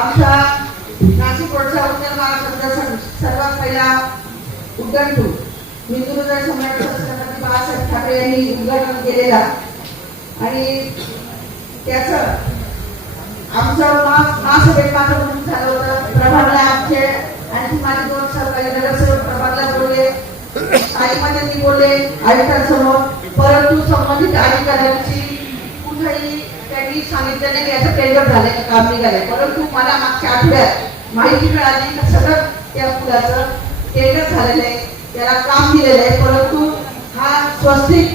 आमचा नाशिक रोडचा उत्तर महाराष्ट्राचा सर्वात पहिला उड्डाण पूल मी दूरदर्शन सम्राट छत्रपती बाळासाहेब ठाकरे यांनी उद्घाटन केलेला आणि त्याचं आमचं महासभेत माझं झालं होतं. प्रभागला आमचे आणखी माझे दोन सहकारी नगरसेवक प्रभागला बोलले, शाळेमध्ये मी बोलले आयुक्तांसमोर, परंतु संबंधित अधिकाऱ्यांची कुठेही त्यांनी सांगितलं नाही की याचं टेंडर झालंय का काम निघालंय. परंतु मला मागच्या आठवड्यात माहिती मिळाली की सगळं त्या पुलाचं टेंडर झालेलं आहे, त्याला काम दिलेलं आहे. परंतु हा स्वस्तिक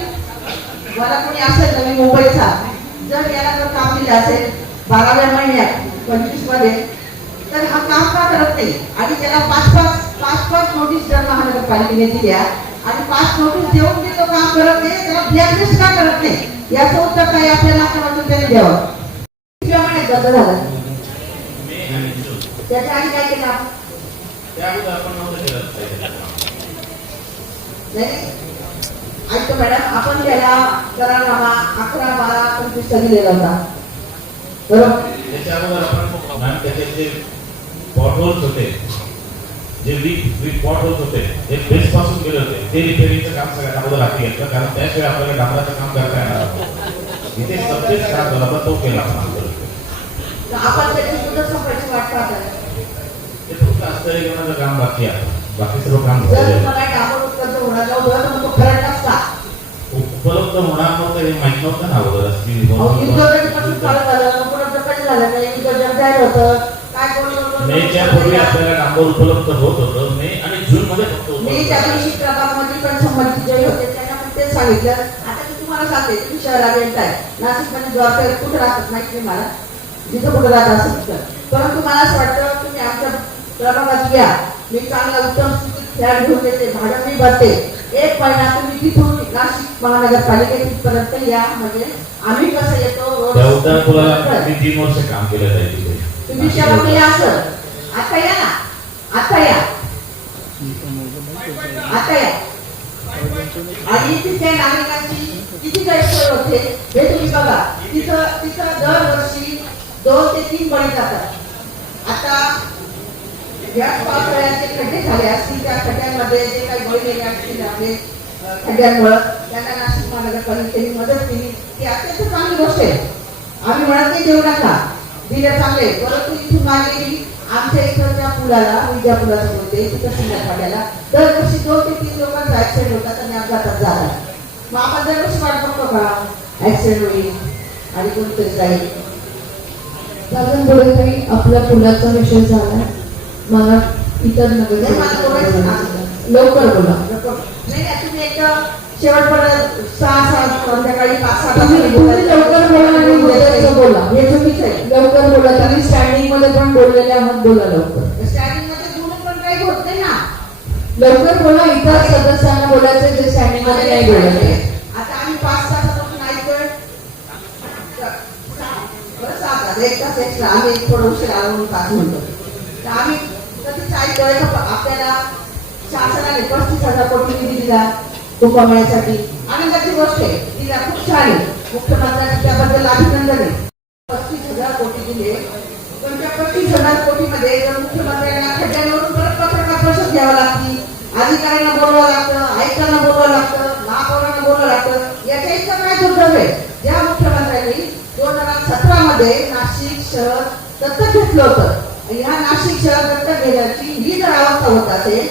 मला कोणी असेल नवी मुंबईचा जर याला जर काम दिलं असेल 12व्या महिन्यात 25 मध्ये तर हा काम का करत नाही आणि त्याला पाच नोटीस जर महानगरपालिकेने दिल्या आणि 5 नोटीस देऊन ते तो काम करत नाही, त्याला ब्लॅकलिस्ट का करत नाही याचं उत्तर काही आपल्याला माध्यमातून त्यांनी द्यावं. महिन्यात बदल झाला त्याच्या आधी काय केलं ऐकतो मॅडम, आपण त्याला करारनामा 11, 12, 25 दिलेला होता बरोबर. त्याच्या अगोदर आपण त्याचे जे पॉटहोल्स होते, जे वीक पॉटहोल्स होते ते बेस पासून गेले होते, ते रिपेअरिंगचं काम सगळ्यात अगोदर हाती घेतलं, कारण त्याशिवाय आपल्याला डांबराचं काम करता येणार नाही. इथे सबजेक्ट खराब झाला तर तो केला आपण त्याची मुदत संपायची वाट पाहत ते फक्त आश्चर्यजनक काम बाकी आहे, बाकी सर्व काम उपलब्ध होणार नव्हतं हे माहित नव्हतं ना अगोदर. मेच्या पूर्वी आपल्याला डांबर उपलब्ध होत होतं, मे आणि जून मध्ये फक्त मी त्या दिवशी प्रभागमध्ये पण संबंधित जे होते त्यांना पण तेच सांगितलं. आता मी तुम्हाला सांगते, तुम्ही शहरात येताय, नाशिकमध्ये जबाबदारी कुठे राहत माहिती नाही मला, जिथं कुठं राहत असेल परंतु मला असं वाटतं तुम्ही आमच्या प्रभागात या, मी चांगला उत्तम फ्लॅट घेऊन देते, भाडं मी भरते. 1 महिना तुम्ही तिथून नाशिक महानगरपालिकेपर्यंत या, म्हणजे आम्ही कसं येतो 3 वर्ष काम केलं जाईल. तुम्ही सेवा केली असं आता या ना, आता या आणि तिथे नागरिकांची किती गैरसोय होते हे तुम्ही बघा. तिथं दरवर्षी 2 ते 3 बळी जातात. आता या पावसाळ्याचे खड्डे झाले असतील, त्या खड्ड्यांमध्ये जे काही बळी गेले असतील आपले खड्ड्यांमुळे त्यांना नाशिक महानगरपालिकेने मदत केली, ती अत्यंत चांगली गोष्ट आहे. आम्ही म्हणत नाही देऊ नका, दिले चांगले. परंतु इथून मागे आमच्या इथं त्या पुलाला, मी ज्या पुलाचं बोलते तिथं सिंगापाड्याला दरवर्षी 2 ते 3 लोकांचा ऍक्सिडेंट होतात आणि अपघातात जातात. मग आपण दरवर्षी वाट बघतो का ऍक्सिडेंट होईल आणि कोणतरी जाईल. अजून बोलत काही आपल्या पुलाचा विषय झाला, मला इतर नगर लवकर बोला. नाही तुम्ही एक शेवटपर्यंत 6 संध्याकाळी 5-6 लवकर बोला आणि मुद्द्याचं बोला, हे चुकीचं आहे. लवकर बोला. तुम्ही स्टँडिंग मध्ये पण बोललेले आहात, बोला लवकर. स्टँडिंग मध्ये बोलून पण काही होत नाही ना, लवकर बोला. इतर सदस्यांना बोलायचं जे स्टँडिंग मध्ये नाही बोलायचे. आता आम्ही 5 तासापासून ऐकतोय, बरं 6 तास, 1 तास एक्स्ट्रा आम्ही थोडं उशीर आलो 5 मिनिटं तर आम्ही कधीच ऐकतोय. आपल्याला शासनाने 35,000 कोटी निधी दिला कुंभमेळ्यासाठी, आनंदाची गोष्ट आहे, दिला खूप छान आहे. मुख्यमंत्र्यांनी त्याबद्दल अभिनंदन आहे. 35,000 कोटी दिले, पण त्या 35,000 कोटीमध्ये जर मुख्यमंत्र्यांना खड्ड्यांवरून परत पत्रकार परिषद घ्यावं लागती, अधिकाऱ्यांना बोलवावं लागतं, आयुक्तांना बोलवावं लागतं, महापौरांना बोलवावं लागतं, याच्या इतकं काय दुर्दैव आहे. ज्या मुख्यमंत्र्यांनी 2017 मध्ये नाशिक शहर दत्तक घेतलं होतं, ह्या नाशिक शहर दत्तक घेण्याची ही जर अवस्था होत असेल,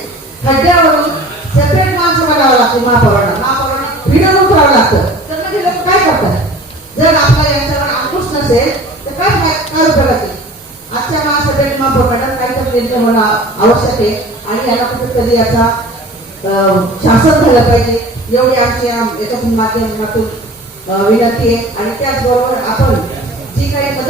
खड्ड्यावरून सेपरेट माणसं बनावं लागते, महापौरांना भिडून उतरावं लागतं, तर म्हणजे लोक काय करतात. जर आपला यांच्यावर अंकुश नसेल तर काय उपयोग आहे. आजच्या महासभेत महापौरांना काहीतरी निर्णय होणं आवश्यक आहे आणि याला कुठेतरी याचा शासन झालं पाहिजे, एवढी आमची याच्या माध्यमातून विनंती आहे. आणि त्याचबरोबर आपण जी काही